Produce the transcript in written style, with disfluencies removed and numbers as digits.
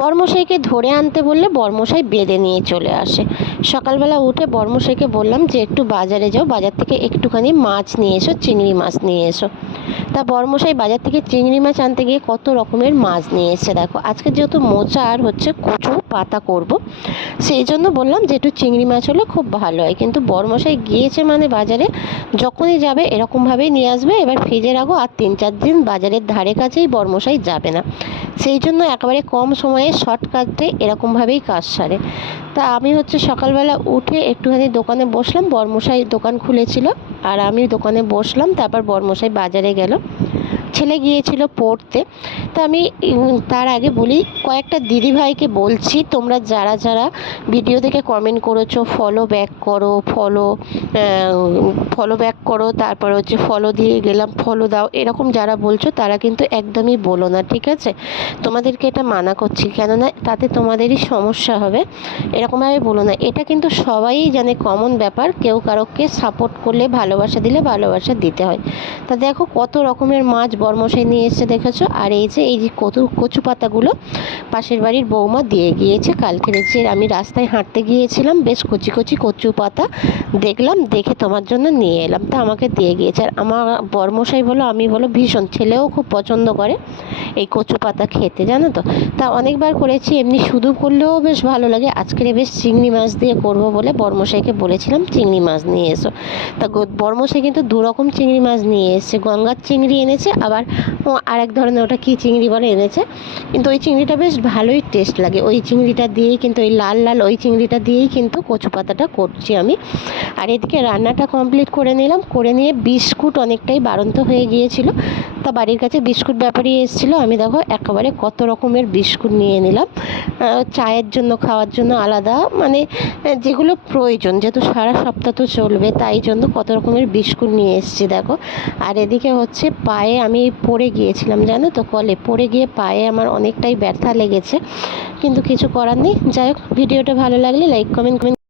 বরমশাইকে ধরে আনতে বললে বরমশাই বেঁধে নিয়ে চলে আসে। সকালবেলা উঠে বরমশাইকে বললাম যে একটু বাজারে যাও, বাজার থেকে একটুখানি মাছ নিয়ে এসো, চিংড়ি মাছ নিয়ে এসো। তা বরমশাই বাজার থেকে চিংড়ি মাছ আনতে গিয়ে কত রকমের মাছ নিয়ে এসে। দেখো আজকে যেহেতু মোচা আর হচ্ছে কচু পাতা করব, সেই জন্য বললাম যে একটু চিংড়ি মাছ হলে খুব ভালো হয়। কিন্তু বরমশাই গিয়েছে মানে বাজারে, যখনই যাবে এরকমভাবেই নিয়ে আসবে। এবার ফ্রিজে রাখো, আর 3-4 দিন বাজারের ধারে কাছেই বরমশাই যাবে না। সেই জন্য একেবারে কম সময়ে শর্টকাটে এরকমভাবেই কাজ সারে। তা আমি হচ্ছে সকালবেলা উঠে একটুখানি দোকানে বসলাম, বরমশাই দোকান খুলেছিল আর আমি দোকানে বসলাম। তারপর বরমশাই বাজারে গেল, ছেলে গিয়েছিল পড়তে। তা আমি তার আগে বলি, কয়েকটা দিদিভাইকে বলছি, তোমরা যারা যারা ভিডিও দেখে কমেন্ট করেছো ফলো ব্যাক করো, ফলো ব্যাক করো, তারপর হচ্ছে ফলো দিয়ে গেলাম ফলো দাও, এরকম যারা বলছো তারা কিন্তু একদমই বলো না, ঠিক আছে? তোমাদেরকে এটা মানা করছি, কেননা তাতে তোমাদেরই সমস্যা হবে। এরকমভাবে বলো না, এটা কিন্তু সবাই জানে, কমন ব্যাপার। কেউ কারোকে সাপোর্ট করলে, ভালোবাসা দিলে ভালোবাসা দিতে হয়। তা দেখো কত রকমের মাছ বরমশাই নিয়ে এসেছে দেখেছো। আর এই যে কচু পাতাগুলো পাশের বাড়ির বৌমা দিয়ে গিয়েছে কালকে। যে আমি রাস্তায় হাঁটতে গিয়েছিলাম, বেশ কচি কচি কচু পাতা দেখলাম, দেখে তোমার জন্য নিয়ে এলাম। তা আমাকে দিয়ে গিয়েছে। আর আমার বরমশাই বলো আমি বলো ভীষণ, ছেলেও খুব পছন্দ করে এই কচু পাতা খেতে, জানো তো। তা অনেকবার করেছি, এমনি শুধু করলেও বেশ ভালো লাগে। আজকের বেশ চিংড়ি মাছ দিয়ে করব বলে বরমশাইকে বলেছিলাম চিংড়ি মাছ নিয়ে এসো। তা বরমশাই কিন্তু 2 রকম চিংড়ি মাছ নিয়ে এসেছে। গঙ্গার চিংড়ি এনেছে, আবার আরেক ধরনের ওটা কী চিংড়ি বলে এনেছে। কিন্তু ওই চিংড়িটা বেশ ভালোই টেস্ট লাগে। ওই চিংড়িটা দিয়েই কিন্তু, ওই লাল লাল ওই চিংড়িটা দিয়েই কিন্তু কচু পাতাটা করছি আমি। আর এদিকে রান্নাটা কমপ্লিট করে নিলাম, করে নিয়ে বিস্কুট অনেকটাই বাড়ন্ত হয়ে গিয়েছিল। তা বাড়ির কাছে বিস্কুট ব্যাপারী এসেছিলো। আমি দেখো একেবারে কত রকমের বিস্কুট নিয়ে নিলাম, চায়ের জন্য, খাওয়ার জন্য আলাদা, মানে যেগুলো প্রয়োজন, যেহেতু সারা সপ্তাহ তো চলবে, তাই জন্য কত রকমের বিস্কুট নিয়ে এসেছি দেখো। আর এদিকে হচ্ছে পায়ে আমি পড়ে গিয়েছিলাম, জানো তো, কলে পড়ে গিয়ে পায়ে আমার অনেকটাই ব্যথা লেগেছে, কিন্তু কিছু করার নেই। যাই হোক, ভিডিওটা ভালো লাগলে লাইক কমেন্ট